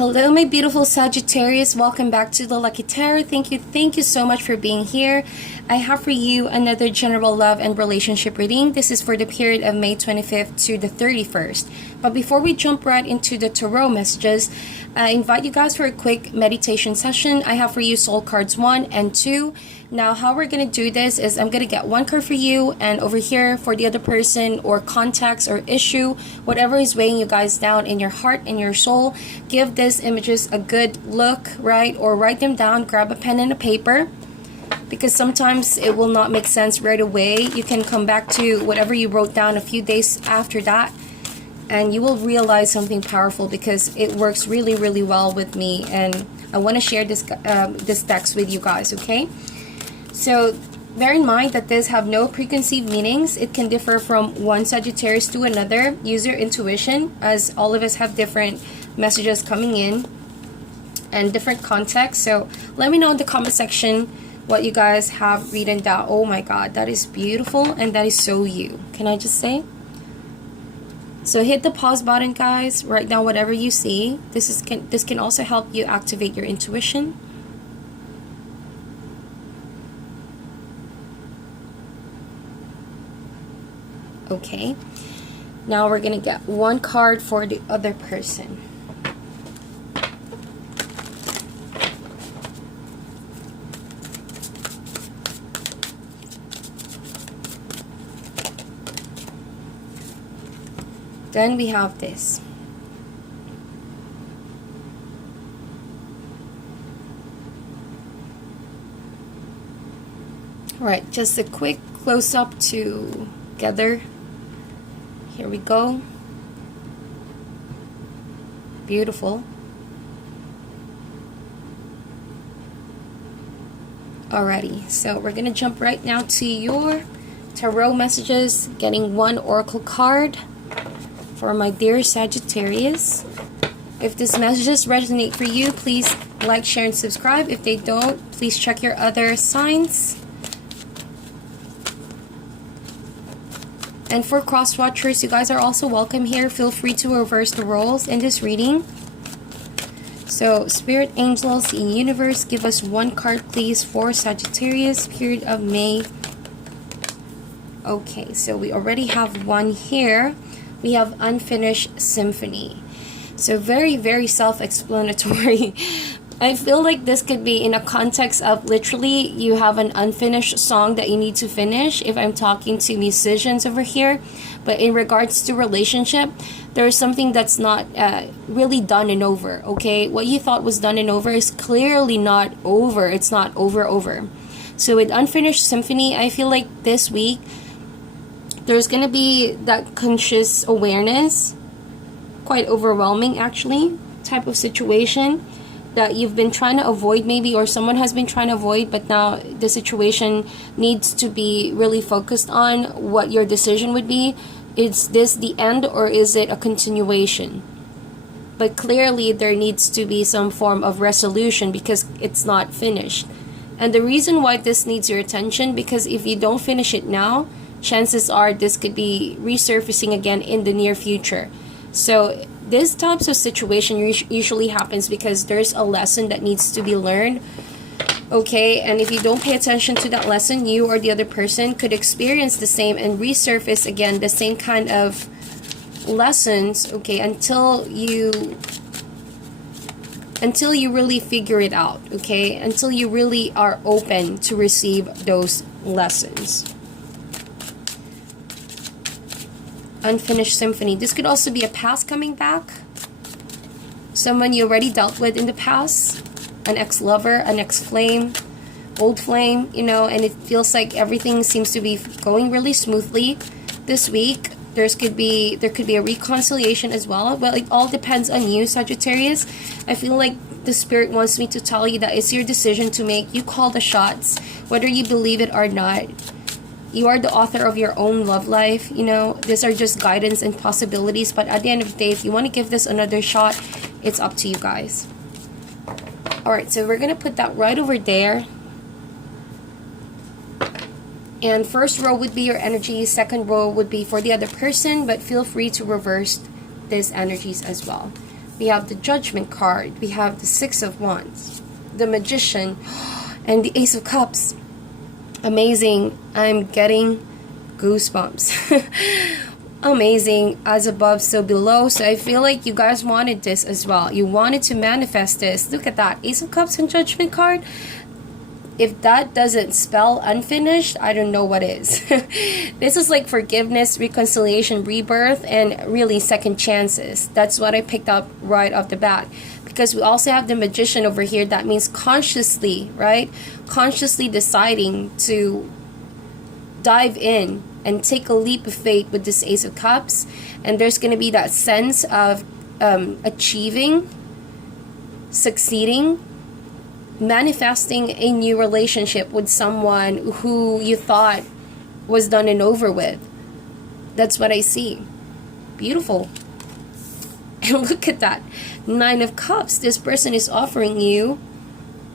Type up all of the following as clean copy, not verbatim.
Hello, my beautiful Sagittarius. Welcome back to the Lucky Tarot. Thank you so much for being here. I have for you another general love and relationship reading. This is for the period of May 25th to the 31st. But before we jump right into the tarot messages, I invite you guys for a quick meditation session. I have for you soul cards 1 and 2. Now, how we're going to do this is I'm going to get one card for you and over here for the other person or context or issue, whatever is weighing you guys down in your heart and your soul. Give these images a good look, right? Or write them down, grab a pen and a paper, because sometimes it will not make sense right away. You can come back to whatever you wrote down a few days after that, and you will realize something powerful because it works really, really well with me, and I want to share this text with you guys, okay? So bear in mind that these have no preconceived meanings. It can differ from one Sagittarius to another. Use your intuition, as all of us have different messages coming in and different contexts. So let me know in the comment section what you guys have written down. Oh my god, that is beautiful, and that is so you. Can I just say? So hit the pause button, guys. Write down whatever you see. This can also help you activate your intuition. Okay, now we're gonna get one card for the other person. Then we have this. All right, just a quick close-up together. Here we go. Beautiful. Alrighty, so we're gonna jump right now to your tarot messages, getting one oracle card for my dear Sagittarius. If these messages resonate for you, please like, share, and subscribe. If they don't, please check your other signs. And for cross watchers, you guys are also welcome here. Feel free to reverse the roles in this reading. So, Spirit, Angels, in Universe, give us one card, please, for Sagittarius, period of May. Okay, so we already have one here. We have Unfinished Symphony. So, very, very self-explanatory. I feel like this could be in a context of literally you have an unfinished song that you need to finish, if I'm talking to musicians over here. But in regards to relationship, there's something that's not really done and over, okay? What you thought was done and over is clearly not over. It's not over. So with Unfinished Symphony, I feel like this week, there's going to be that conscious awareness, quite overwhelming actually, type of situation that you've been trying to avoid maybe, or someone has been trying to avoid, but now the situation needs to be really focused on what your decision would be. Is this the end or is it a continuation? But clearly there needs to be some form of resolution because it's not finished. And the reason why this needs your attention, because if you don't finish it now, chances are this could be resurfacing again in the near future. So this types of situation usually happens because there's a lesson that needs to be learned, okay? And if you don't pay attention to that lesson, you or the other person could experience the same and resurface again the same kind of lessons, okay, until you really figure it out, okay? Until you really are open to receive those lessons. Unfinished Symphony. This could also be a past coming back. Someone you already dealt with in the past. An ex-lover, an ex-flame, old flame, you know, and it feels like everything seems to be going really smoothly this week. There could be a reconciliation as well. Well, it all depends on you, Sagittarius. I feel like the Spirit wants me to tell you that it's your decision to make. You call the shots, whether you believe it or not. You are the author of your own love life, you know. These are just guidance and possibilities, but at the end of the day, if you want to give this another shot, it's up to you guys. Alright, so we're going to put that right over there. And first row would be your energy, second row would be for the other person, but feel free to reverse these energies as well. We have the Judgment card. We have the Six of Wands, the Magician, and the Ace of Cups. Amazing. I'm getting goosebumps. Amazing. As above, so below. So I feel like you guys wanted this as well. You wanted to manifest this. Look at that. Ace of Cups and Judgment card. If that doesn't spell unfinished, I don't know what is. This is like forgiveness, reconciliation, rebirth, and really second chances. That's what I picked up right off the bat. Because we also have the Magician over here. That means consciously, right? Consciously deciding to dive in and take a leap of faith with this Ace of Cups. And there's going to be that sense of achieving, succeeding, manifesting a new relationship with someone who you thought was done and over with. That's what I see. Beautiful. And look at that. Nine of Cups. This person is offering you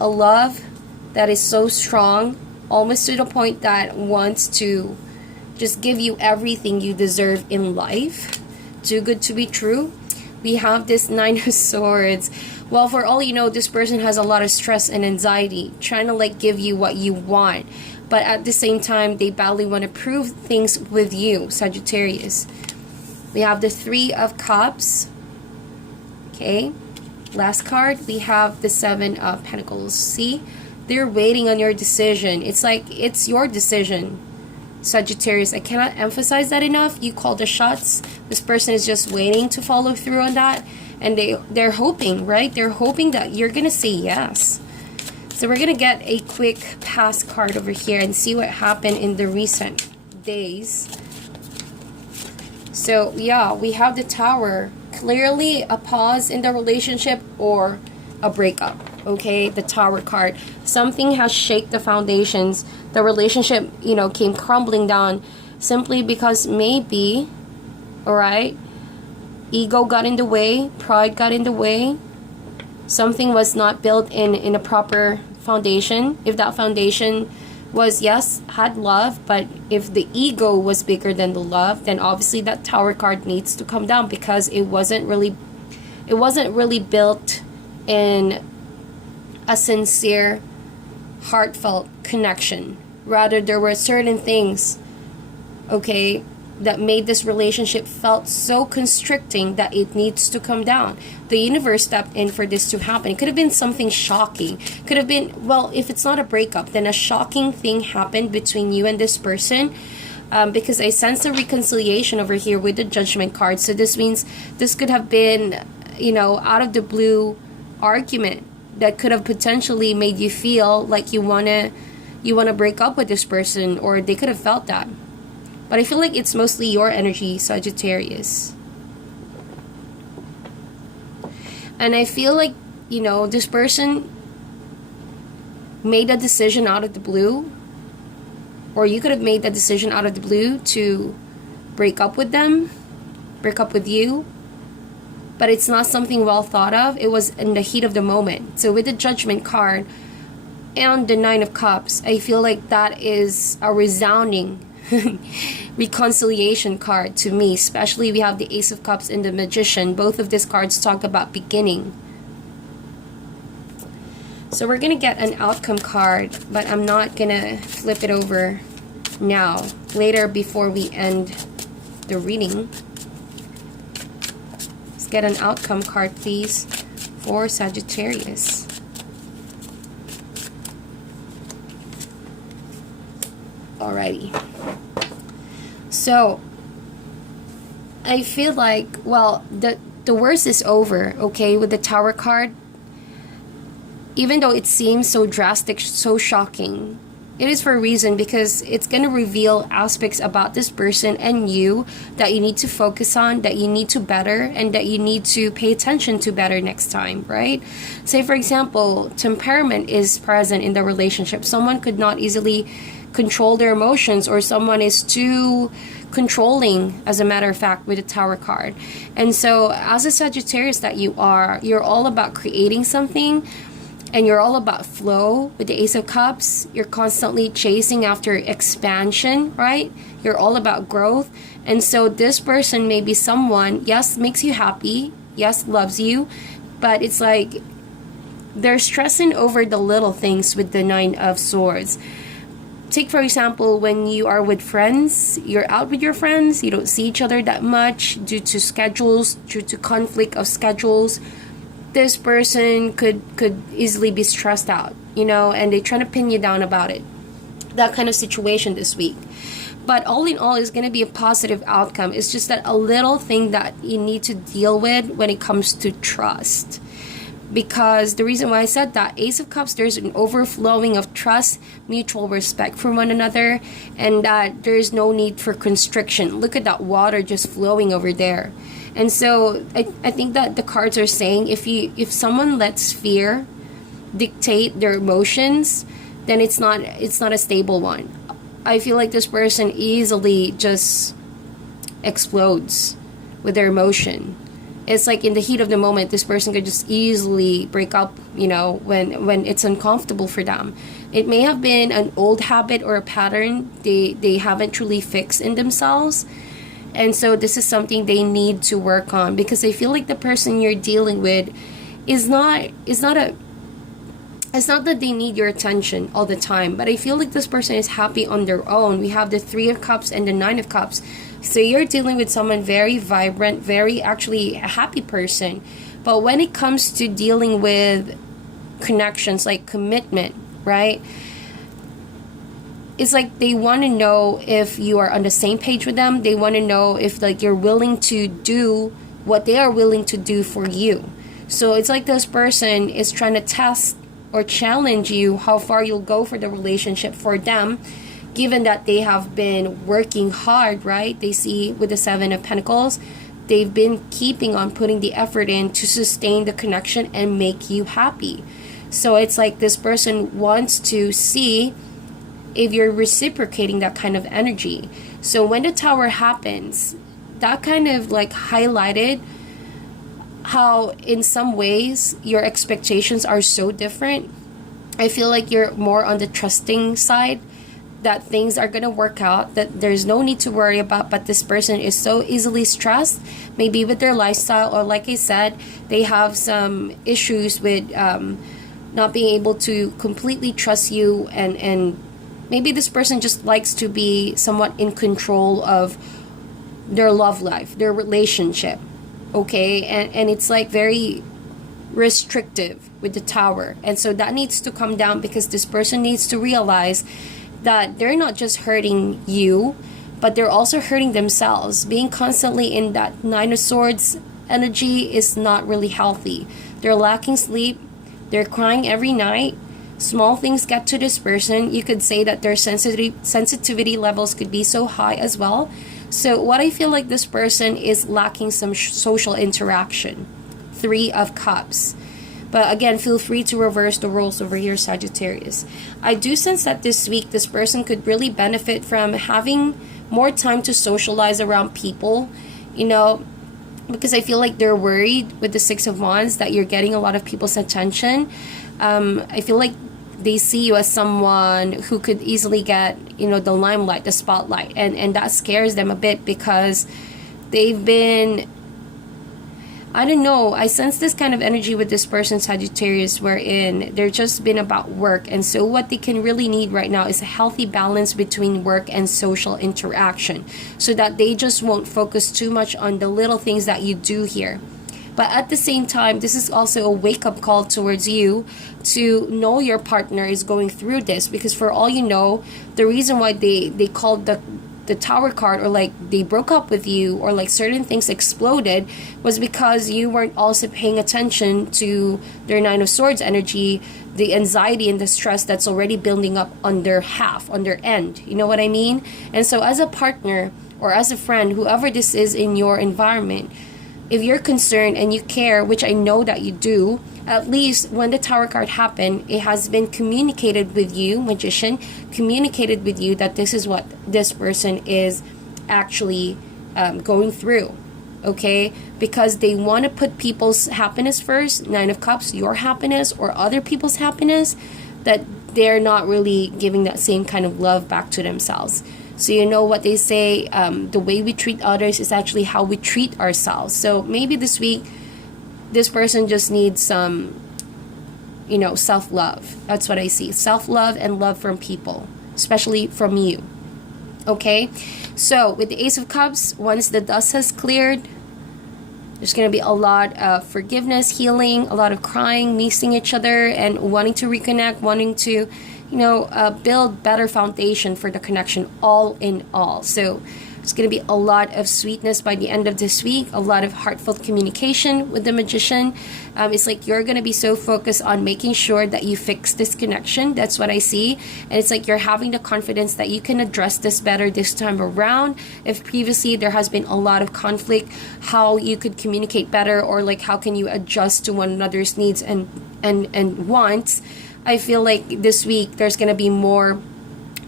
a love that is so strong, almost to the point that wants to just give you everything you deserve in life. Too good to be true. We have this Nine of Swords. Well, for all you know, this person has a lot of stress and anxiety, trying to like give you what you want. But at the same time, they badly want to prove things with you, Sagittarius. We have the Three of Cups. Okay. Last card, we have the Seven of Pentacles. See? They're waiting on your decision. It's like, it's your decision, Sagittarius. I cannot emphasize that enough. You call the shots. This person is just waiting to follow through on that. And they're hoping, right? They're hoping that you're going to say yes. So we're going to get a quick past card over here and see what happened in the recent days. So, yeah, we have the Tower. Clearly a pause in the relationship or a breakup, okay? The Tower card. Something has shaken the foundations. The relationship, you know, came crumbling down simply because maybe, all right, ego got in the way, pride got in the way. Something was not built in a proper foundation. If that foundation was, yes, had love, but if the ego was bigger than the love, then obviously that Tower card needs to come down, because it wasn't really built in a sincere, heartfelt connection. Rather, there were certain things, okay, that made this relationship felt so constricting that it needs to come down. The universe stepped in for this to happen. It could have been something shocking. Could have been, well, if it's not a breakup, then a shocking thing happened between you and this person. Because I sense a reconciliation over here with the Judgment card. So this means this could have been, you know, out of the blue argument that could have potentially made you feel like you wanna break up with this person, or they could have felt that. But I feel like it's mostly your energy, Sagittarius. And I feel like, you know, this person made a decision out of the blue. Or you could have made that decision out of the blue to break up with them, break up with you. But it's not something well thought of. It was in the heat of the moment. So with the Judgment card and the Nine of Cups, I feel like that is a resounding reconciliation card to me. Especially we have the Ace of Cups and the Magician. Both of these cards talk about beginning. So we're going to get an outcome card, but I'm not going to flip it over now. Later, before we end the reading. Let's get an outcome card, please, for Sagittarius. Alrighty. So, I feel like, well, the worst is over, okay, with the Tower card. Even though it seems so drastic, so shocking, it is for a reason, because it's going to reveal aspects about this person and you that you need to focus on, that you need to better, and that you need to pay attention to better next time, right? Say, for example, temperament is present in the relationship. Someone could not easily control their emotions, or someone is too controlling, as a matter of fact, with the Tower card. And so, as a Sagittarius that you are, you're all about creating something. And you're all about flow with the Ace of Cups. You're constantly chasing after expansion, right? You're all about growth. And so this person may be someone, yes, makes you happy, yes, loves you, but it's like they're stressing over the little things with the Nine of Swords. Take, for example, when you are with friends, you're out with your friends, you don't see each other that much due to schedules, due to conflict of schedules. This person could easily be stressed out, and they're trying to pin you down about it. That kind of situation this week. But all in all, it's going to be a positive outcome. It's just that a little thing that you need to deal with when it comes to trust. Because the reason why I said that, Ace of Cups, there's an overflowing of trust, mutual respect for one another, and that there's no need for constriction. Look at that water just flowing over there. And so I think that the cards are saying if someone lets fear dictate their emotions, then it's not a stable one. I feel like this person easily just explodes with their emotion. It's like in the heat of the moment, this person could just easily break up, when it's uncomfortable for them. It may have been an old habit or a pattern they haven't truly fixed in themselves. And so this is something they need to work on, because I feel like the person you're dealing with it's not that they need your attention all the time, but I feel like this person is happy on their own. We have the Three of Cups and the Nine of Cups. So you're dealing with someone very vibrant, very actually a happy person. But when it comes to dealing with connections, like commitment, right? It's like they want to know if you are on the same page with them. They want to know if like you're willing to do what they are willing to do for you. So it's like this person is trying to test or challenge you how far you'll go for the relationship for them, given that they have been working hard, right? They see with the Seven of Pentacles, they've been keeping on putting the effort in to sustain the connection and make you happy. So it's like this person wants to see if you're reciprocating that kind of energy. So when the Tower happens, that kind of like highlighted how in some ways your expectations are so different. I feel like you're more on the trusting side, that things are going to work out, that there's no need to worry about, but this person is so easily stressed, maybe with their lifestyle, or like I said, they have some issues with not being able to completely trust you, and maybe this person just likes to be somewhat in control of their love life, their relationship, okay? And it's like very restrictive with the Tower, and so that needs to come down, because this person needs to realize that they're not just hurting you, but they're also hurting themselves. Being constantly in that Nine of Swords energy is not really healthy. They're lacking sleep, they're crying every night. Small things get to this person. You could say that their sensitivity levels could be so high as well. So what I feel like this person is lacking some social interaction. Three of Cups. But again, feel free to reverse the roles over here, Sagittarius. I do sense that this week, this person could really benefit from having more time to socialize around people, because I feel like they're worried with the Six of Wands that you're getting a lot of people's attention. I feel like they see you as someone who could easily get, the limelight, the spotlight. And that scares them a bit, because they've been, I don't know, I sense this kind of energy with this person, Sagittarius, wherein they're just been about work. And so what they can really need right now is a healthy balance between work and social interaction, so that they just won't focus too much on the little things that you do here. But at the same time, this is also a wake-up call towards you to know your partner is going through this, because for all you know, the reason why they called the Tower card, or like they broke up with you, or like certain things exploded, was because you weren't also paying attention to their Nine of Swords energy, the anxiety and the stress that's already building up on their half, on their end. You know what I mean? And so as a partner or as a friend, whoever this is in your environment, if you're concerned and you care, which I know that you do, at least when the Tower card happened, it has been communicated with you, Magician, communicated with you that this is what this person is actually going through, okay? Because they want to put people's happiness first, Nine of Cups, your happiness or other people's happiness, that they're not really giving that same kind of love back to themselves. So you know what they say, the way we treat others is actually how we treat ourselves. So maybe this week, this person just needs some, you know, self-love. That's what I see. Self-love and love from people, especially from you. Okay, so with the Ace of Cups, once the dust has cleared, there's going to be a lot of forgiveness, healing, a lot of crying, missing each other, and wanting to reconnect, wanting to, you know, build better foundation for the connection, all in all. So it's going to be a lot of sweetness by the end of this week, a lot of heartfelt communication with the Magician. It's like you're going to be so focused on making sure that you fix this connection. That's what I see. And it's like you're having the confidence that you can address this better this time around. If previously there has been a lot of conflict, how you could communicate better, or like how can you adjust to one another's needs and wants. I feel like this week there's going to be more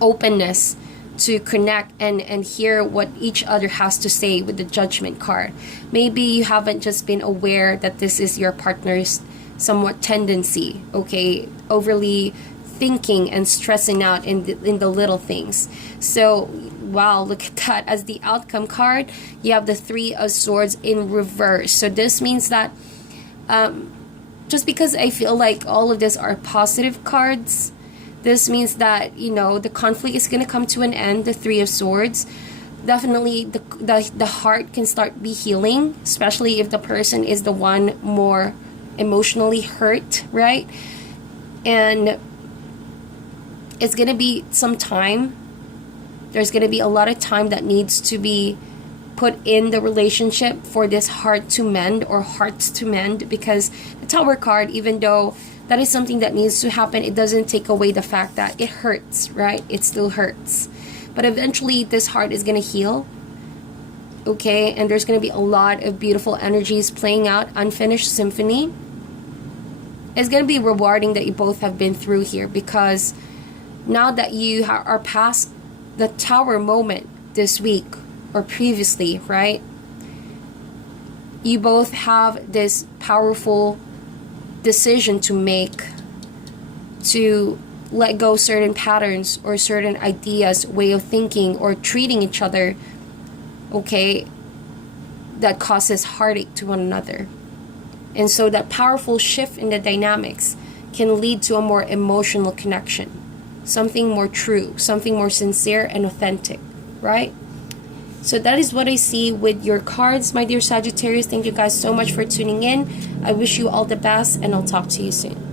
openness to connect and hear what each other has to say with the Judgment card. Maybe you haven't just been aware that this is your partner's somewhat tendency, okay, overly thinking and stressing out in the little things. So wow, look at that. As the outcome card, you have the Three of Swords in reverse. So this means that just because I feel like all of this are positive cards, this means that, you know, the conflict is going to come to an end, the Three of Swords. Definitely the heart can start be healing, especially if the person is the one more emotionally hurt, right? And it's going to be some time. There's going to be a lot of time that needs to be put in the relationship for this heart to mend, or hearts to mend, because the Tower card, even though that is something that needs to happen, it doesn't take away the fact that it hurts, right? It still hurts. But eventually this heart is going to heal, okay? And there's going to be a lot of beautiful energies playing out, unfinished symphony. It's going to be rewarding that you both have been through here, because now that you are past the Tower moment this week or previously, right? You both have this powerful decision to make, to let go certain patterns or certain ideas, way of thinking or treating each other, okay, that causes heartache to one another. And so that powerful shift in the dynamics can lead to a more emotional connection, something more true, something more sincere and authentic, right? So that is what I see with your cards, my dear Sagittarius. Thank you guys so much for tuning in. I wish you all the best, and I'll talk to you soon.